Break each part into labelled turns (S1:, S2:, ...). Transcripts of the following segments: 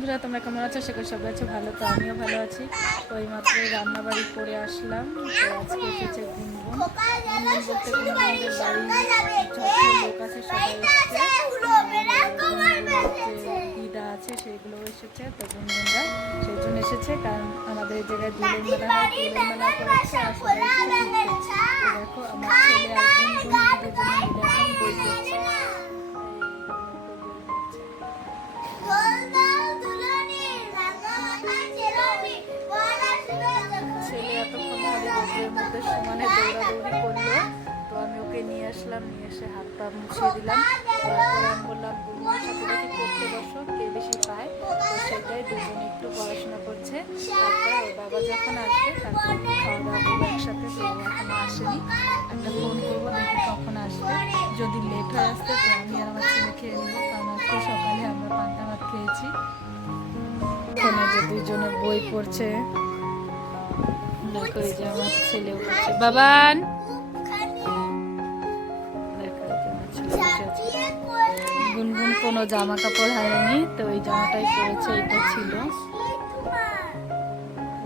S1: বন্ধুরা, তোমরা কেমন আছো? সেটা সবাই আছো ভালো, তো আমিও ভালো আছি। ওই মাত্র রান্নাবাড়ি করে আসলাম। তো আজকে এসেছে বাড়ির লোক আছে সবাই দিদা আছে, সেগুলো এসেছে। তো গুনগুনরা সেই জন্য এসেছে। কারণ আমাদের জায়গায় দুলের মেলা মেলা আর সবাই দেখো, আমার ছেলে এখন বই মধ্যে সমানে দৌড়াদৌড়ি করল। তো আমি ওকে নিয়ে আসলাম, নিয়ে এসে হাত পা মুছে দিলাম আমি বললাম গুনগুনের সাথে দেখি পড়তে বসো, কে বেশি পায়? তো সেটাই দুজন একটু পড়াশোনা করছে। তারপরে ওর বাবা যখন আসবে, তারপর খাওয়া দাওয়া করব একসাথে। তো এখনও আসেনি। একটা ফোন করব নাকি কখন আসবে। যদি লেট হয়ে আসতে, তো আমি আর আমার ছেলে খেয়ে নেব। কারণ আজকে সকালে আমরা পান্তা ভাত খেয়েছি। যে দুজনে বই পড়ছে বাবান। গুনগুন কোনো জামা কাপড় হারায়নি, তো ওই জামাটাই পরেছে, এটা ছিল।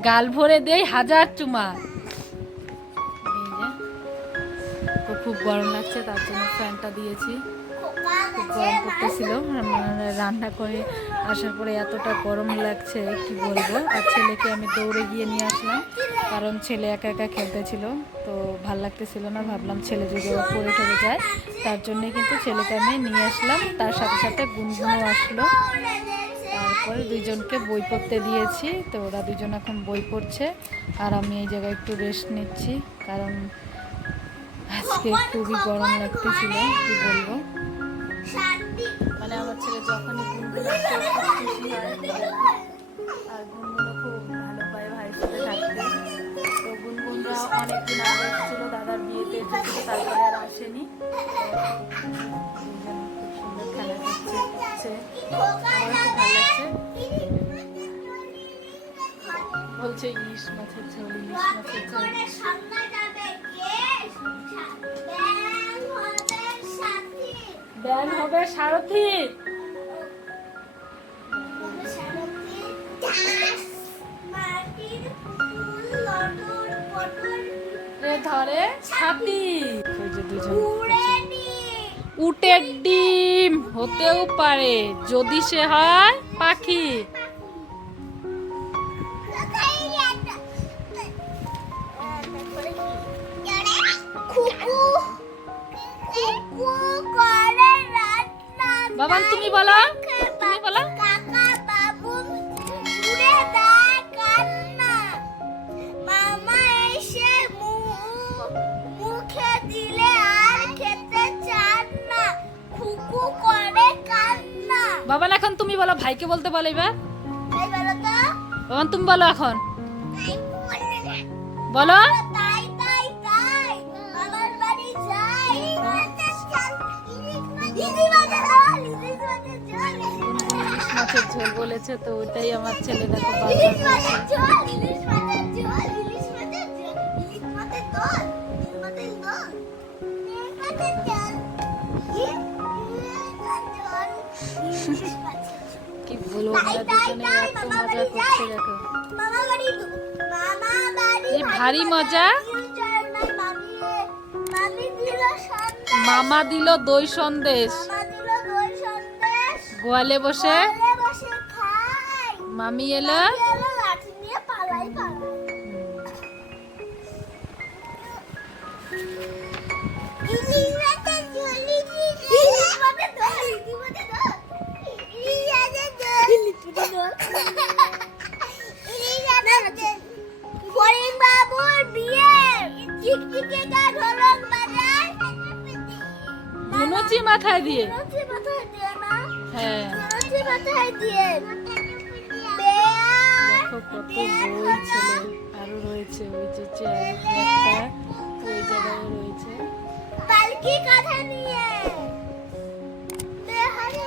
S1: গাল ভরে দেই হাজার চুমা। খুব গরম লাগছে, তার জন্য ফ্যানটা দিয়েছি। গরম করতেছিল রান্না করে আসার পরে এতটা গরম লাগছে, কি বলব? আর ছেলেকে আমি দৌড়ে গিয়ে নিয়ে আসলাম, কারণ ছেলে একা একা খেলতেছিল তো ভালো লাগতেছিল না, ভাবলাম ছেলে যদি আবার পড়ে ঠরে যায়, তার জন্যে কিন্তু ছেলেকে আমি নিয়ে আসলাম, তার সাথে সাথে গুনগুনও আসলো। তারপরে দুইজনকে বই পড়তে দিয়েছি, তো ওরা দুজন এখন বই পড়ছে, আর আমি এই জায়গায় একটু রেস্ট নিচ্ছি, কারণ আজকে খুবই গরম লাগতেছিল, কি বলব? মানে আমার ছেলে যখনই গুনগুন খুব খুশি হয় আর গুনগুনও খুব ভালো পায় ভাইয়ের সাথে থাকতে। তো গুনগুনরা অনেকদিন আগে এসেছিল দাদার বিয়েতে, এসেছিল, তারপরে আর আসেনি। সুন্দর খেলা করছে খুব ভালো লাগছে? বলছে ইলিশ মাছের ঝোল, ইলিশ মাছের ঝোল। ব্যান হবে সারথি। ধরে ছাতি। উটের ডিম হতেও পারে যদি সে হয় পাখি। বাবান তুমি বলো তুমি বলো।
S2: বাবু
S1: এখন তুমি বলো ভাইকে বলতে বলো এবার। বাবান তুমি বলো এখন।
S2: বলে। মাছের ঝোল
S1: বলেছে তো ওটাই আমার ছেলে দেখো কি বলব আমরা দুজনে এত মজা করছে দেখো। এই ভারী মজা।
S2: মামি দিল
S1: দই সন্দেশ। গোয়ালে বসে। মামি এলো? মাথায় দিয়ে। হ্যাঁ।
S2: মাথায় দিয়ে। বেয়ার
S1: দেখো কত বই ছেলে আরও রয়েছে, ওই যে চেয়ার ওই জায়গায় রয়েছে।
S2: পালকি কথা নিয়ে। বেহারে